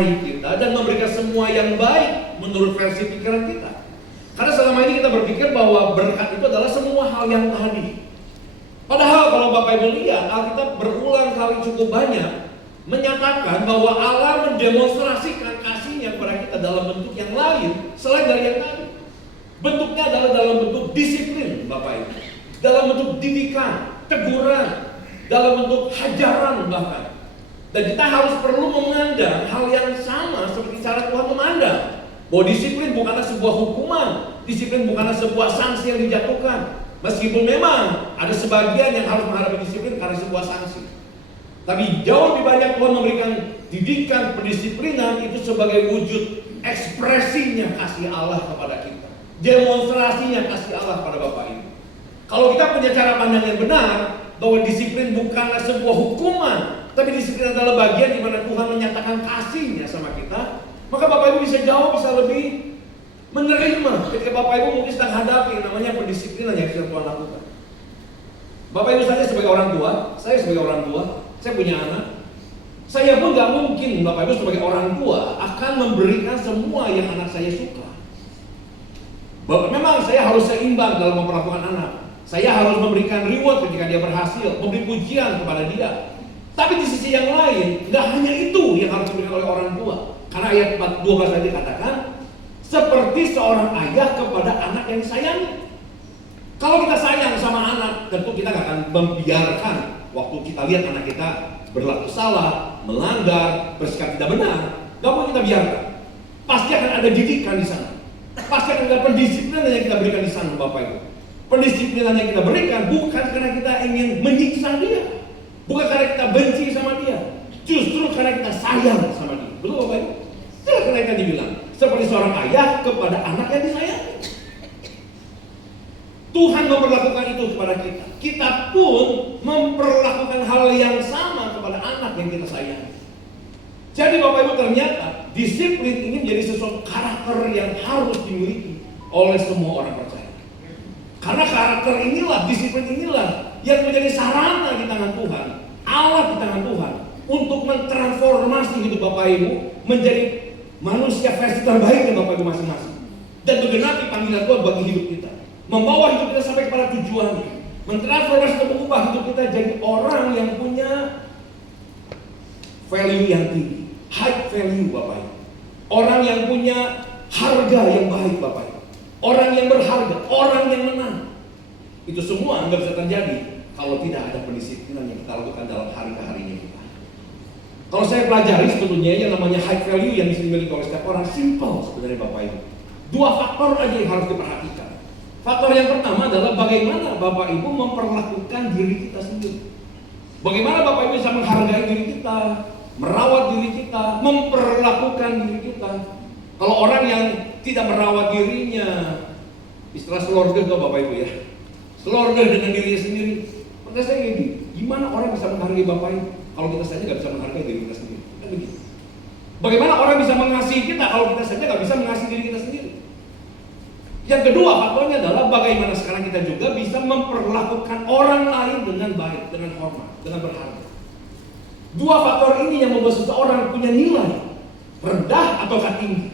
mencintai kita dan memberikan semua yang baik menurut versi pikiran kita. Karena selama ini kita berpikir bahwa berkat itu adalah semua hal yang tadi. Padahal kalau Bapak Ibu lihat, Alkitab berulang kali cukup banyak menyatakan bahwa Allah mendemonstrasikan kasihnya kepada kita dalam bentuk yang lain selain dari yang tadi. Bentuknya adalah dalam bentuk disiplin, Bapak Ibu, dalam bentuk didikan, teguran, dalam bentuk hajaran bahkan. Dan kita harus perlu memandang hal yang sama seperti cara Tuhan memandang. Bahwa disiplin bukanlah sebuah hukuman, disiplin bukanlah sebuah sanksi yang dijatuhkan. Meskipun memang ada sebagian yang harus menghadapi disiplin karena sebuah sanksi. Tapi jauh lebih banyak Tuhan memberikan didikan pendisiplinan itu sebagai wujud ekspresinya kasih Allah kepada kita. Demonstrasinya kasih Allah kepada Bapak Ibu. Kalau kita punya cara pandang yang benar, bahwa disiplin bukanlah sebuah hukuman, tapi disiplin adalah bagian di mana Tuhan menyatakan kasihnya sama kita, maka Bapak Ibu bisa jauh, bisa lebih menerima ketika Bapak Ibu mungkin sedang hadapi yang namanya pendisiplinan yang sudah Tuhan lakukan. Bapak Ibu, saya sebagai orang tua, saya punya anak. Saya pun gak mungkin, Bapak Ibu sebagai orang tua, akan memberikan semua yang anak saya suka. Memang saya harus seimbang dalam memperlakukan anak. Saya harus memberikan reward ketika dia berhasil, memberi pujian kepada dia. Tapi di sisi yang lain, gak hanya itu yang harus diberikan oleh orang tua. Karena ayat 12 tadi dikatakan, seperti seorang ayah kepada anak yang disayangi. Kalau kita sayang sama anak, tentu kita gak akan membiarkan waktu kita lihat anak kita berlaku salah, melanggar, bersikap tidak benar. Gak mau kita biarkan. Pasti akan ada didikan di sana. Pasti akan ada pendisiplinan yang kita berikan di sana, Bapak Ibu. Pendisiplinan yang kita berikan bukan karena kita ingin menyiksa dia, bukan karena kita benci sama dia, justru karena kita sayang sama dia. Betul Bapak Ibu? Itulah karena kita dibilang seperti seorang ayah kepada anak yang disayangi. Tuhan memperlakukan itu kepada kita. Kita pun memperlakukan hal yang sama kepada anak yang kita sayangi. Jadi Bapak Ibu, ternyata disiplin ini menjadi sesuatu karakter yang harus dimiliki oleh semua orang percaya. Karena karakter inilah, disiplin inilah yang menjadi sarana di tangan Tuhan, alat di tangan Tuhan untuk mentransformasi hidup Bapak Ibu menjadi manusia versi terbaik dari Bapak Ibu masing-masing. Dan menggenapi panggilan Tuhan bagi hidup kita. Membawa hidup kita sampai kepada tujuannya. Mentransformasi dan mengubah hidup kita jadi orang yang punya value yang tinggi. High value Bapak Ibu. Orang yang punya harga yang baik Bapak Ibu. Orang yang berharga, orang yang menang. Itu semua nggak bisa terjadi kalau tidak ada pendisiplinan yang kita lakukan dalam hari-harinya kita. Kalau saya pelajari sebetulnya yang namanya high value yang bisa dimiliki oleh setiap orang, simple sebenarnya Bapak Ibu. Dua faktor aja yang harus diperhatikan. Faktor yang pertama adalah bagaimana Bapak Ibu memperlakukan diri kita sendiri. Bagaimana Bapak Ibu bisa menghargai diri kita, merawat diri kita, memperlakukan diri kita. Kalau orang yang tidak merawat dirinya, istilah selorgeh tuh Bapak Ibu ya, selorgeh dengan dirinya sendiri. Maka saya gini, gimana orang bisa menghargai Bapak Ibu kalau kita saja nggak bisa menghargai diri kita sendiri? Kan begitu. Bagaimana orang bisa mengasihi kita kalau kita saja nggak bisa mengasihi diri kita sendiri? Yang kedua faktornya adalah bagaimana sekarang kita juga bisa memperlakukan orang lain dengan baik, dengan hormat, dengan berharga. Dua faktor ini yang membuat seseorang punya nilai rendah ataukah tinggi.